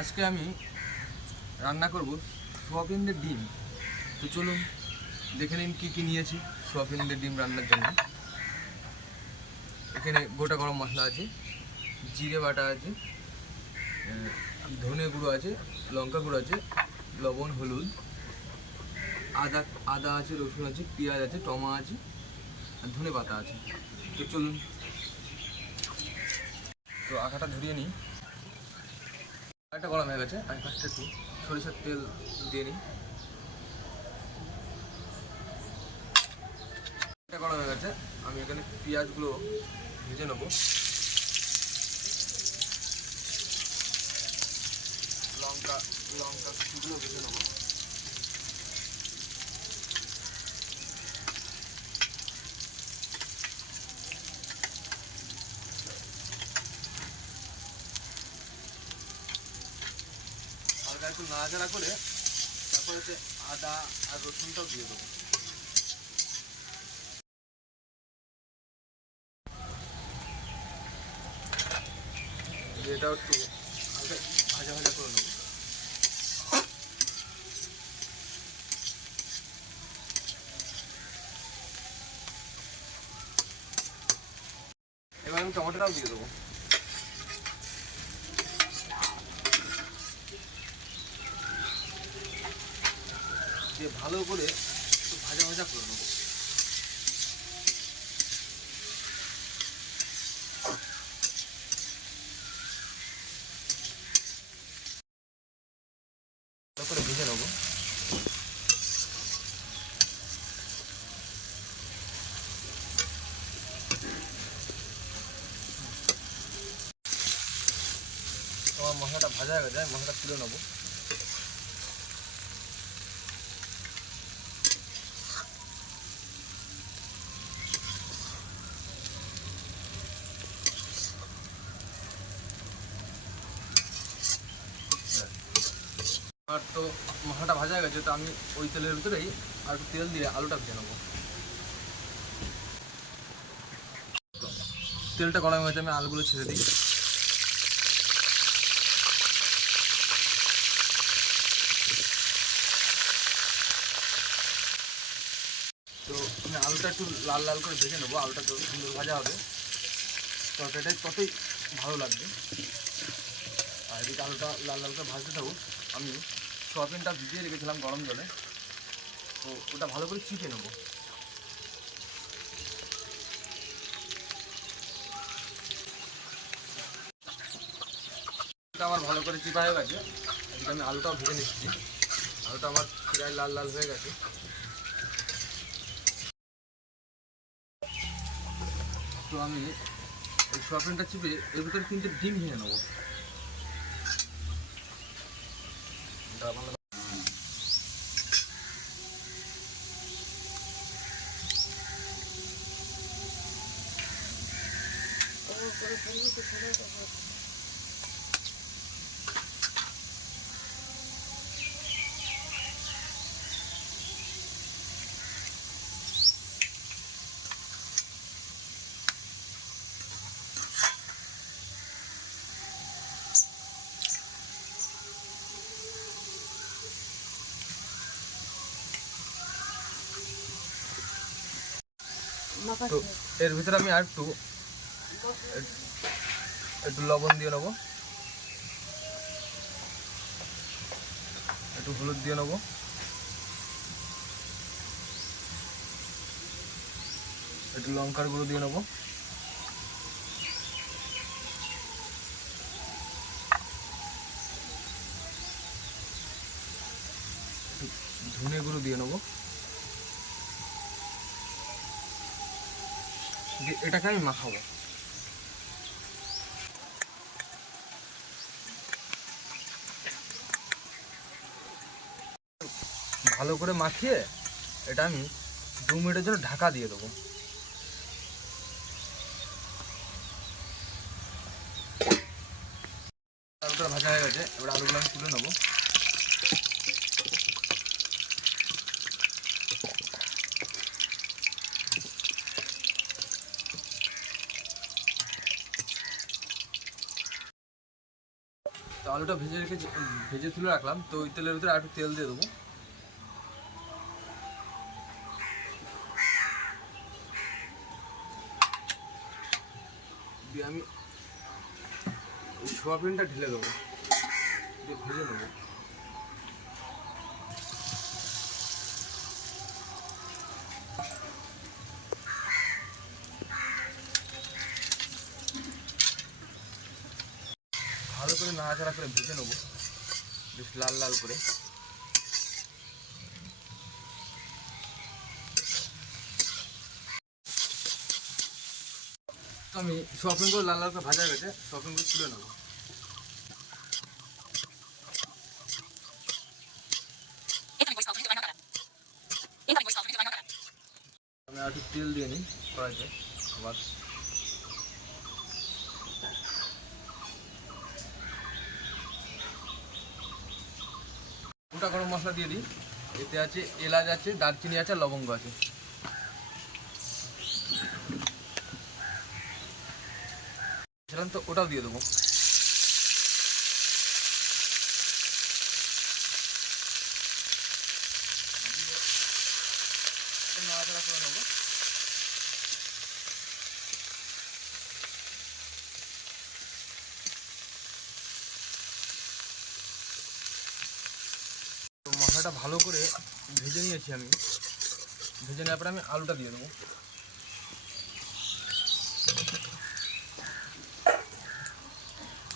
আজকে আমি রান্না করব সোয়াবিনের ডিম। তো চলুন দেখে নিন কী কী নিয়েছি সোয়াবিনের ডিম রান্নার জন্য। এখানে গোটা গরম মশলা আছে, জিরে বাটা আছে, ধনে গুঁড়ো আছে, লঙ্কা গুঁড়ো আছে, লবণ, হলুদ, আদা আদা আছে, রসুন আছে, পেঁয়াজ আছে, টমা আছে আর ধনে পাতা আছে। তো চলুন, তো আটাটা ধরিয়ে নিই। আটা গরম হয়ে গেছে, আমি ফার্স্টে একটু সরিষার তেল দিয়ে নিই। এটা গরম হয়ে গেছে, আমি এখানে পেঁয়াজগুলো ভেজে নেবো। লঙ্কা লঙ্কা কুচিগুলো ভেজে নেবো। হালকা একটু নাড়াচাড়া করে তারপরে আদা আর রসুনটাও দিয়ে দেবো। এটাও একটু হালকা ভাজা ভাজা করে নেবো। এবার আমি টমেটোটাও দিয়ে দেবো। দিয়ে ভালো করে একটু ভাজা ভাজা করে নেবো। ভালো করে ভেজে নেবো। আমার মশলাটা ভাজা হয়ে গেছে, মশলাটা তুলে নেবো। আর তো মশলাটা ভাজা হয়ে গেছে, তো আমি ওই তেলের ভিতরেই আর একটু তেল দিয়ে আলুটা ভেজে নেবো। তেলটা গরম হয়ে গেছে, আমি আলুগুলো ছেড়ে দিই। তো আমি আলুটা একটু লাল লাল করে ভেজে নেবো। আলুটা তো সুন্দর ভাজা হবে, তরকারিটাই ততই ভালো লাগবে। আর এদিকে আলুটা লাল লাল করে ভাজতে থাকুক, আমি সয়াবিনটা ভিজিয়ে রেখেছিলাম গরম জলে, তো ওটা ভালো করে চিপে নেবো। এটা আমার ভালো করে চিপা হয়ে গেছে। এদিকে আমি আলুটাও ভেজে নিচ্ছি। আলুটা আমার প্রায় লাল লাল হয়ে গেছে। তো আমি এই সয়াবিনটা চিপে এর ভিতরে 3টে ডিম ভেঙে নেবো। তো এর ভিতরে আমি আর একটু একটু লবণ দিয়ে নেবো, একটু হলুদ দিয়ে নেবো, একটু লঙ্কার গুঁড়ো দিয়ে নেবো, ধনে গুঁড়ো দিয়ে নেবো। দিয়ে এটাকে আমি মাখাবো। ভালো করে মাখিয়ে এটা আমি 2 মিনিটের জন্য ঢাকা দিয়ে দেবো। আলুটা ভাজা হয়ে গেছে, এবার আলুগুলো আমি তুলে নেবো। তো আলুটা ভেজে তুলে রাখলাম। তো ওই তেলের ভিতরে আর একটু তেল দিয়ে দেবো। দিয়ে আমি সোয়াবিনটা ঢেলে দেবো, দিয়ে ভেজে নেবো। ভালো করে নাড়াচাড়া করে ভেজে নেবো, বেশ লাল লাল করে। তো আমি সোয়াবিনগুলো লাল লাল করে ভাজা হয়ে গেছে, সোয়াবিনগুলো তুলে নেবো। আমি আর একটু তেল দিয়ে নিই কড়াইতে। আবার গোটা গরম মশলা দিয়ে দিই। এতে আছে এলাচ আছে, দারচিনি আছে, লবঙ্গ আছে। সেরকম তো ওটাও দিয়ে দেবো। নাড়াচাড়া করে নেবো। তো মশলাটা ভালো করে ভেজে নিয়েছি আমি। ভেজে নেওয়ার পরে আমি আলুটা দিয়ে দেবো।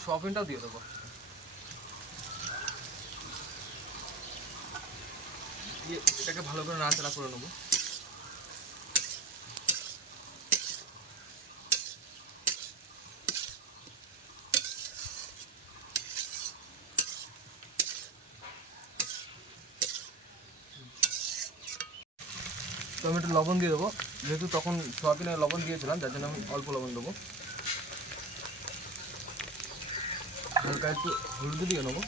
সোয়াবিনটাও দিয়ে দেবো। দিয়ে এটাকে ভালো করে নাড়াচাড়া করে নেবো। তো আমি একটু লবণ দিয়ে দেবো, যেহেতু তখন সোয়াবিনে লবণ দিয়েছিলাম, যার জন্য আমি অল্প লবণ দেবো। হালকা একটু হলুদ দিয়ে নেবো।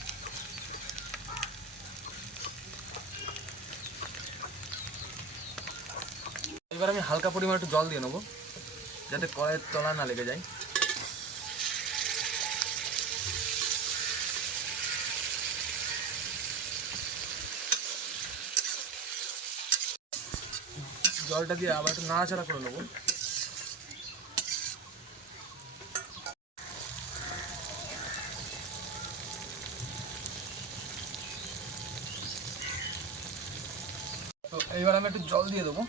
এবার আমি হালকা পরিমাণে একটু জল দিয়ে নেবো, যাতে কড়াইয়ের তলা না লেগে যায়। জলটা দিয়ে আবার একটু নাড়াচাড়া করে নেবো। তো এইবার আমি একটু জল দিয়ে দেবো,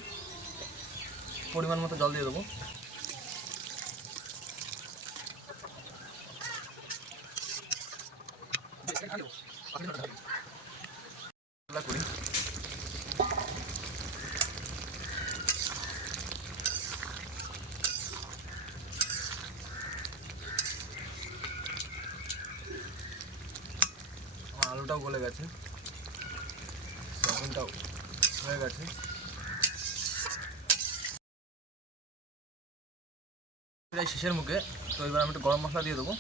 পরিমাণ মতো জল দিয়ে দেবো। করি আলুটাও গলে গেছে, সয়াবিনটাও হয়ে গেছে। প্রায় শেষের মুখে। তো এবার আমি একটু গরম মশলা দিয়ে দেবো।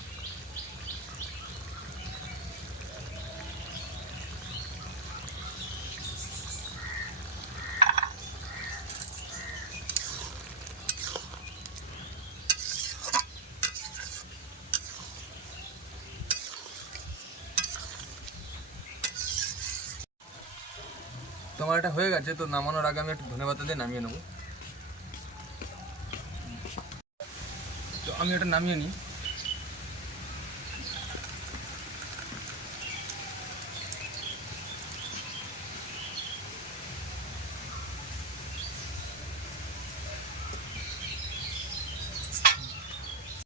তোমার এটা হয়ে গেছে। তো নামানোর আগে আমি একটু ধনেপাতা দিয়ে নামিয়ে নেবো। তো আমি এটা নামিয়ে নিই।